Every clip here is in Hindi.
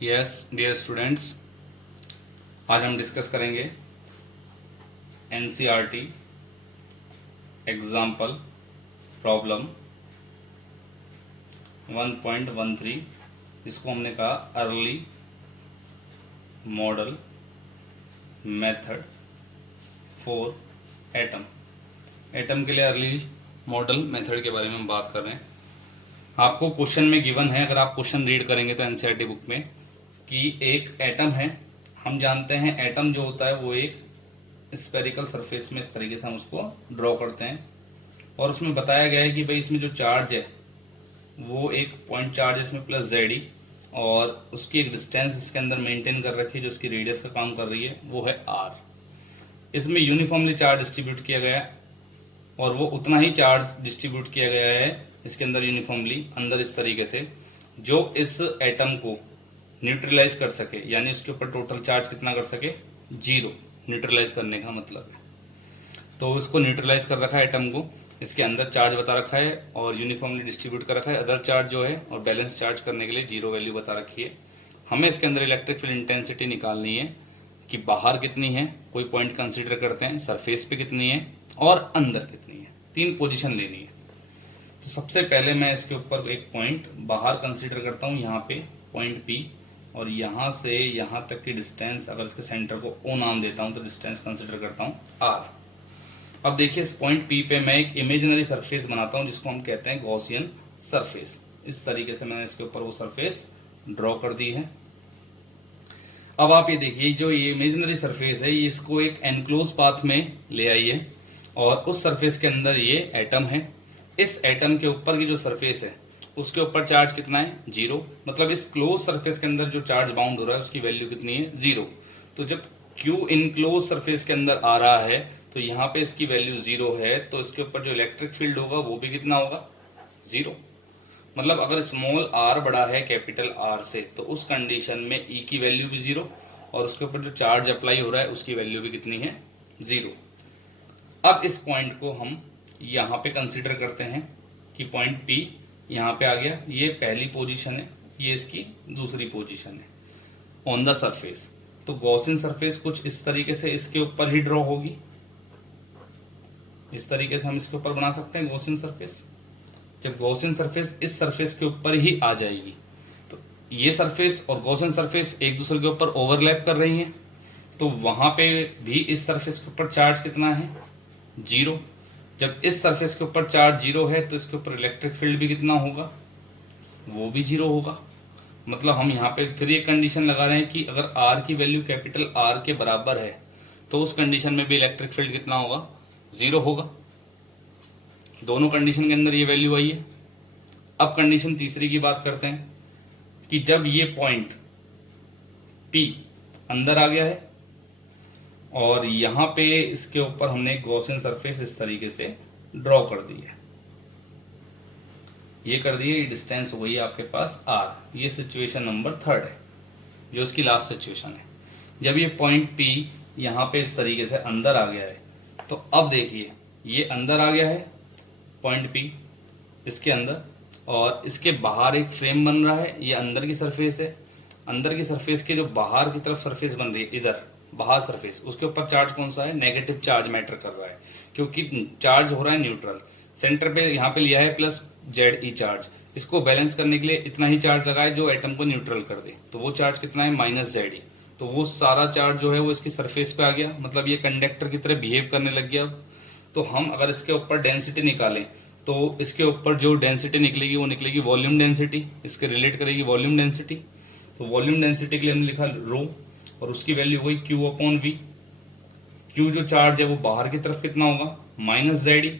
यस डियर स्टूडेंट्स, आज हम डिस्कस करेंगे एनसीईआरटी एग्जाम्पल प्रॉब्लम 1.13, जिसको हमने कहा early model method for atom. Atom के लिए अर्ली मॉडल मेथड के बारे में हम बात कर रहे हैं। आपको क्वेश्चन में गिवन है, अगर आप क्वेश्चन रीड करेंगे तो एनसीईआरटी बुक में, कि एक एटम है। हम जानते हैं एटम जो होता है वो एक स्फेरिकल सरफेस में इस तरीके से हम उसको ड्रॉ करते हैं, और उसमें बताया गया है कि भाई इसमें जो चार्ज है वो एक पॉइंट चार्ज है इसमें प्लस जेड, और उसकी एक डिस्टेंस इसके अंदर मेंटेन कर रखी है जो उसकी रेडियस का काम कर रही है, वो है आर। इसमें यूनिफॉर्मली चार्ज डिस्ट्रीब्यूट किया गया है, और वो उतना ही चार्ज डिस्ट्रीब्यूट किया गया है इसके अंदर यूनिफॉर्मली अंदर इस तरीके से, जो इस एटम को न्यूट्रलाइज कर सके, यानी उसके ऊपर टोटल चार्ज कितना कर सके, जीरो। न्यूट्रलाइज करने का मतलब है, तो इसको न्यूट्रलाइज कर रखा है एटम को, इसके अंदर चार्ज बता रखा है और यूनिफॉर्मली डिस्ट्रीब्यूट कर रखा है अदर चार्ज जो है, और बैलेंस चार्ज करने के लिए जीरो वैल्यू बता रखी है। हमें इसके अंदर इलेक्ट्रिक फील्ड इंटेंसिटी निकालनी है कि बाहर कितनी है, कोई पॉइंट कंसीडर करते हैं, सरफेस पे कितनी है और अंदर कितनी है। तीन पोजीशन लेनी है। तो सबसे पहले मैं इसके ऊपर एक पॉइंट बाहर कंसीडर करता हूँ, यहाँ पे पॉइंट पी, और यहाँ से यहाँ तक की डिस्टेंस, अगर इसके सेंटर को ओ नाम देता हूँ तो डिस्टेंस कंसीडर करता हूँ आर। अब देखिए इस पॉइंट पी पे मैं एक इमेजिनरी सरफेस बनाता हूँ जिसको हम कहते हैं गॉसियन सरफेस। इस तरीके से मैंने इसके ऊपर वो सरफेस ड्रॉ कर दी है। अब आप ये देखिए, जो ये इमेजिनरी सरफेस है, ये इसको एक एनक्लोज पाथ में ले आइए, और उस सरफेस के अंदर ये एटम है। इस एटम के ऊपर की जो सरफेस है उसके ऊपर चार्ज कितना है, जीरो। मतलब इस क्लोज सरफेस के अंदर जो चार्ज बाउंड हो रहा है उसकी वैल्यू कितनी है, जीरो। तो जब Q इनक्लोज सरफेस के अंदर आ रहा है तो यहाँ पे इसकी वैल्यू जीरो है, तो इसके ऊपर जो इलेक्ट्रिक फील्ड होगा वो भी कितना होगा, जीरो। मतलब अगर स्मॉल r बड़ा है कैपिटल R से, तो उस कंडीशन में E की वैल्यू भी जीरो, और उसके ऊपर जो चार्ज अप्लाई हो रहा है उसकी वैल्यू भी कितनी है, जीरो। अब इस पॉइंट को हम यहाँ पे कंसीडर करते हैं कि पॉइंट P यहाँ पे आ गया, ये पहली पोजीशन है, ये इसकी दूसरी पोजीशन है ऑन द सरफेस। तो गॉसियन सरफेस कुछ इस तरीके से इसके ऊपर ही ड्रॉ होगी। इस तरीके से हम इसके ऊपर बना सकते हैं गॉसियन सरफेस। जब गॉसियन सरफेस इस सरफेस के ऊपर ही आ जाएगी, तो ये सरफेस और गॉसियन सरफेस एक दूसरे के ऊपर ओवरलैप कर रही हैं, तो वहां पे भी इस सरफेस के ऊपर चार्ज कितना है, जीरो। जब इस सरफेस के ऊपर चार्ज जीरो है तो इसके ऊपर इलेक्ट्रिक फील्ड भी कितना होगा, वो भी जीरो होगा। मतलब हम यहाँ पे फिर ये कंडीशन लगा रहे हैं कि अगर R की वैल्यू कैपिटल R के बराबर है तो उस कंडीशन में भी इलेक्ट्रिक फील्ड कितना होगा, जीरो होगा। दोनों कंडीशन के अंदर ये वैल्यू आई है। अब कंडीशन तीसरी की बात करते हैं कि जब ये पॉइंट P अंदर आ गया है और यहाँ पे इसके ऊपर हमने गॉसियन सरफेस इस तरीके से ड्रॉ कर दी है, ये कर दिए, ये डिस्टेंस हो गई है आपके पास R। ये सिचुएशन नंबर थर्ड है, जो इसकी लास्ट सिचुएशन है। जब ये पॉइंट P यहाँ पे इस तरीके से अंदर आ गया है, तो अब देखिए ये अंदर आ गया है पॉइंट P इसके अंदर, और इसके बाहर एक फ्रेम बन रहा है, ये अंदर की सरफेस है। अंदर की सरफेस के जो बाहर की तरफ सरफेस बन रही है, इधर बाहर सरफेस, उसके ऊपर चार्ज कौन सा है, नेगेटिव चार्ज मैटर कर रहा है, क्योंकि चार्ज हो रहा है न्यूट्रल। सेंटर पे यहाँ पे लिया है प्लस जेड ई चार्ज, इसको बैलेंस करने के लिए इतना ही चार्ज लगाए जो एटम को न्यूट्रल कर दे, तो वो चार्ज कितना है, माइनस जेड ई। तो वो सारा चार्ज जो है वो इसकी सरफेस पे आ गया, मतलब ये कंडक्टर की तरह बिहेव करने लग गया। अब तो हम अगर इसके ऊपर डेंसिटी निकालें तो इसके ऊपर जो डेंसिटी निकलेगी वो निकलेगी वॉल्यूम डेंसिटी, इसके रिलेट करेगी वॉल्यूम डेंसिटी। तो वॉल्यूम डेंसिटी के लिए हमने लिखा रो, और उसकी वैल्यू हुई Q अपॉन V। Q जो चार्ज है वो बाहर की तरफ कितना होगा, माइनस जेड ई,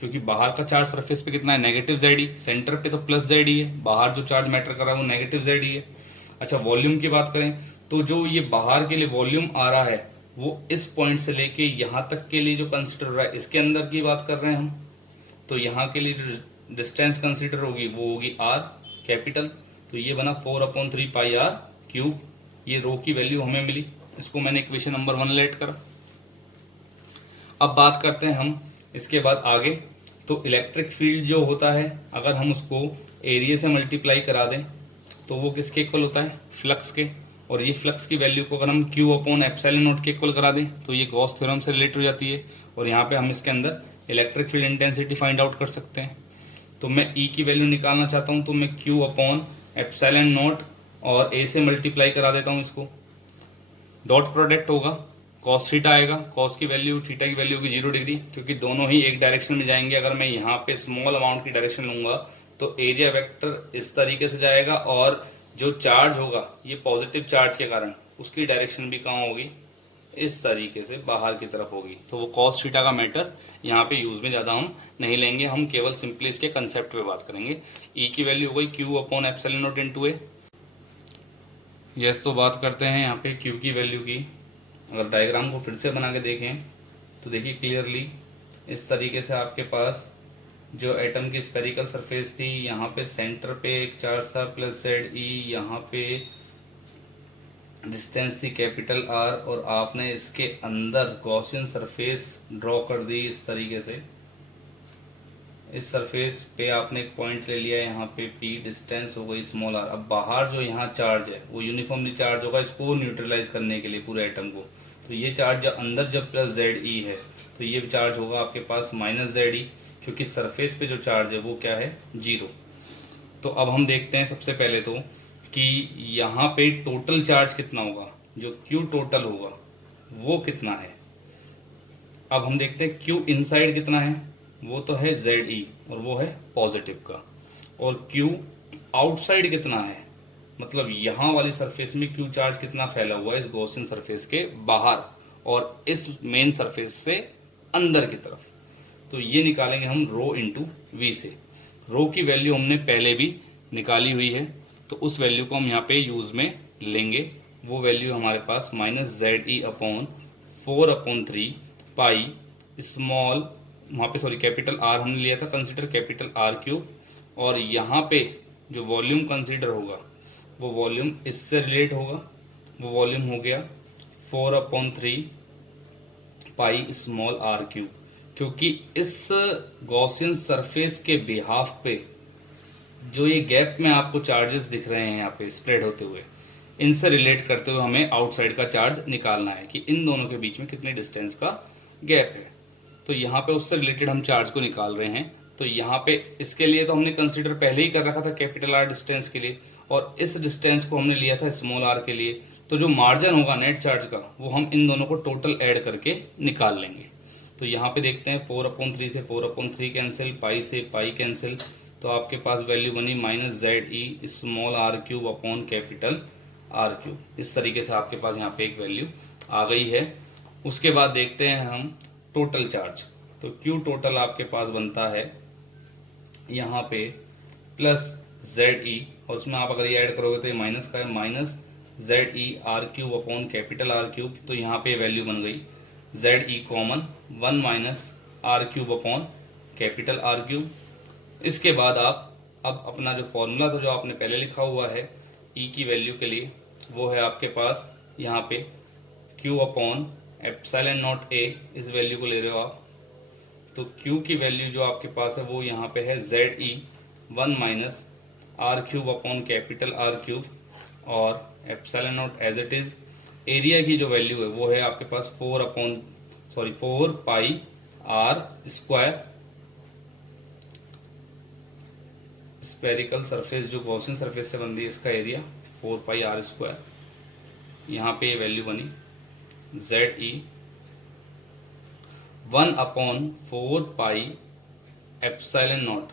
क्योंकि बाहर का चार्ज सरफेस पे कितना है, नेगेटिव जेड ई। सेंटर पे तो प्लस जेड ई है, बाहर जो चार्ज मैटर कर रहा है वो नेगेटिव जेड ई है। अच्छा, वॉल्यूम की बात करें तो जो ये बाहर के लिए वॉल्यूम आ रहा है वो इस पॉइंट से लेके यहाँ तक के लिए जो कंसिडर हो रहा है, इसके अंदर की बात कर रहे हैं हम, तो यहाँ के लिए जो डिस्टेंस कंसिडर होगी वो होगी R कैपिटल। तो ये बना 4/3 पाई R क्यूब। ये रो की वैल्यू हमें मिली, इसको मैंने इक्वेशन नंबर 1 लेट करा। अब बात करते हैं हम इसके बाद आगे। तो इलेक्ट्रिक फील्ड जो होता है, अगर हम उसको एरिया से मल्टीप्लाई करा दें तो वो किसके इक्वल होता है, फ्लक्स के। और ये फ्लक्स की वैल्यू को अगर हम Q अपॉन एप्सिलॉन नॉट के इक्वल करा दें तो ये गॉस थ्योरम से रिलेट हो जाती है, और यहाँ पे हम इसके अंदर electric field intensity find out कर सकते हैं। तो मैं E की वैल्यू निकालना चाहता हूँ तो मैं Q अपॉन एप्सिलॉन नॉट और A से मल्टीप्लाई करा देता हूँ इसको, डॉट प्रोडक्ट होगा, कॉस थीटा आएगा, कॉस की वैल्यू थीटा की वैल्यू होगी 0 डिग्री, क्योंकि दोनों ही एक डायरेक्शन में जाएंगे। अगर मैं यहाँ पे स्मॉल अमाउंट की डायरेक्शन लूंगा तो एरिया वेक्टर इस तरीके से जाएगा, और जो चार्ज होगा ये पॉजिटिव चार्ज के कारण उसकी डायरेक्शन भी कहाँ होगी, इस तरीके से बाहर की तरफ होगी। तो वो कॉस थीटा का मैटर यहाँ पे यूज में ज़्यादा हम नहीं लेंगे, हम केवल सिंपली इसके कंसेप्ट पे बात करेंगे। ई की वैल्यू हो गई Q upon epsilon not into A. Yes, तो बात करते हैं यहाँ पे Q की वैल्यू की। अगर डायग्राम को फिर से बना के देखें तो देखिए क्लियरली इस तरीके से आपके पास जो एटम की स्फेरिकल सरफेस थी, यहाँ पे सेंटर पे एक चार्ज था प्लस जेड ई, यहाँ पे डिस्टेंस थी कैपिटल आर, और आपने इसके अंदर गॉसियन सरफेस ड्रॉ कर दी इस तरीके से। इस सरफेस पे आपने एक पॉइंट ले लिया, यहाँ पे P, डिस्टेंस हो गई स्मॉल r। अब बाहर जो यहाँ चार्ज है वो यूनिफॉर्मली चार्ज होगा इसको न्यूट्रलाइज करने के लिए पूरे एटम को। तो ये चार्ज जो अंदर जब प्लस जेड ई है तो ये चार्ज होगा आपके पास माइनस जेड ई, क्योंकि सरफेस पे जो चार्ज है वो क्या है, 0। तो अब हम देखते हैं सबसे पहले तो कि यहाँ पे टोटल चार्ज कितना होगा, जो Q टोटल होगा वो कितना है। अब हम देखते हैं Q इनसाइड कितना है, वो तो है ZE और वो है पॉजिटिव का, और Q आउटसाइड कितना है, मतलब यहाँ वाली सरफेस में Q चार्ज कितना फैला हुआ है इस गॉसियन सरफेस के बाहर और इस मेन सरफेस से अंदर की तरफ। तो ये निकालेंगे हम रो इंटू वी से। रो की वैल्यू हमने पहले भी निकाली हुई है, तो उस वैल्यू को हम यहाँ पे यूज में लेंगे। वो वैल्यू हमारे पास माइनस जेड ई अपॉन 4/3 पाई स्मॉल, वहाँ पे सॉरी कैपिटल आर हमने लिया था, कंसिडर कैपिटल आर क्यूब, और यहाँ पे जो वॉल्यूम कंसिडर होगा वो वॉल्यूम इससे रिलेट होगा, वो वॉल्यूम हो गया 4/3 पाई स्मॉल आर क्यूब, क्योंकि इस गॉसियन सरफेस के बिहाफ पे जो ये गैप में आपको चार्जेस दिख रहे हैं यहाँ पे स्प्रेड होते हुए, इनसे रिलेट करते हुए हमें आउटसाइड का चार्ज निकालना है कि इन दोनों के बीच में कितनी डिस्टेंस का गैप है। तो यहाँ पे उससे रिलेटेड हम चार्ज को निकाल रहे हैं। तो यहाँ पे इसके लिए तो हमने कंसीडर पहले ही कर रखा था कैपिटल आर डिस्टेंस के लिए, और इस डिस्टेंस को हमने लिया था स्मॉल आर के लिए। तो जो मार्जिन होगा नेट चार्ज का वो हम इन दोनों को टोटल ऐड करके निकाल लेंगे। तो यहाँ पे देखते हैं 4/3 से 4/3 कैंसिल, पाई से पाई कैंसिल, तो आपके पास वैल्यू बनी minus Z E small R cube upon capital R cube. इस तरीके से आपके पास यहाँ पे एक वैल्यू आ गई है। उसके बाद देखते हैं हम टोटल चार्ज। तो क्यू टोटल आपके पास बनता है यहाँ पे प्लस जेड ई, और उसमें आप अगर ये ऐड करोगे तो ये माइनस का है, minus Z E R cube upon capital R cube. तो यहाँ पे वैल्यू बन गई Z E common 1 minus R cube upon capital R cube. इसके बाद आप अब अपना जो फॉर्मूला था जो आपने पहले लिखा हुआ है ई की वैल्यू के लिए, वो है आपके पास यहाँ पे Q upon epsilon not a, इस वैल्यू को ले रहे हो आप। तो Q की वैल्यू जो आपके पास है वो यहाँ पे है Z e 1 minus R cube upon capital R cube, और epsilon not as it is. Area की जो वैल्यू है वो है आपके पास 4 pi R square, spherical surface जो गॉसियन सरफेस से बन रही है इसका एरिया 4 पाई आर स्क्वायर। यहाँ पे ये वैल्यू बनी Z E 1/4 pi epsilon not.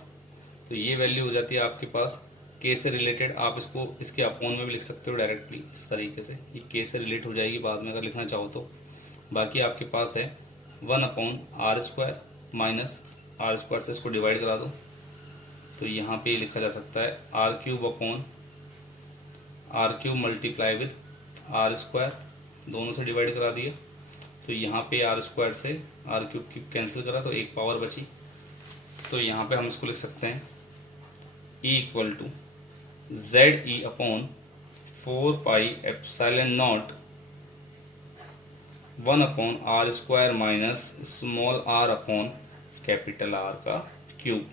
तो ये वैल्यू हो जाती है आपके पास के से रिलेटेड, आप इसको इसके अपॉन में भी लिख सकते हो डायरेक्टली इस तरीके से, ये के से रिलेट हो जाएगी बाद में अगर लिखना चाहो तो। बाकी आपके पास है 1/r square minus are square से इसको डिवाइड करा दो, तो यहाँ पे लिखा जा सकता है R cube upon R cube multiply with R square, दोनों से डिवाइड करा दिया। तो यहाँ पे आर स्क्वायर से आर क्यूब की कैंसिल करा तो एक पावर बची। तो यहाँ पे हम इसको लिख सकते हैं E equal to Z E upon 4 pi epsilon not 1/r square minus small r upon कैपिटल R का क्यूब।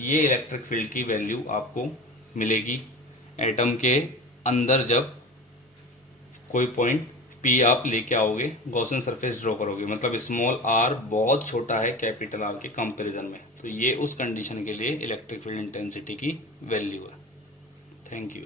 ये इलेक्ट्रिक फील्ड की वैल्यू आपको मिलेगी एटम के अंदर जब कोई पॉइंट पी आप लेके आओगे, गॉसियन सरफेस ड्रॉ करोगे, मतलब स्मॉल आर बहुत छोटा है कैपिटल आर के कंपैरिजन में, तो ये उस कंडीशन के लिए इलेक्ट्रिक फील्ड इंटेंसिटी की वैल्यू है। Thank you.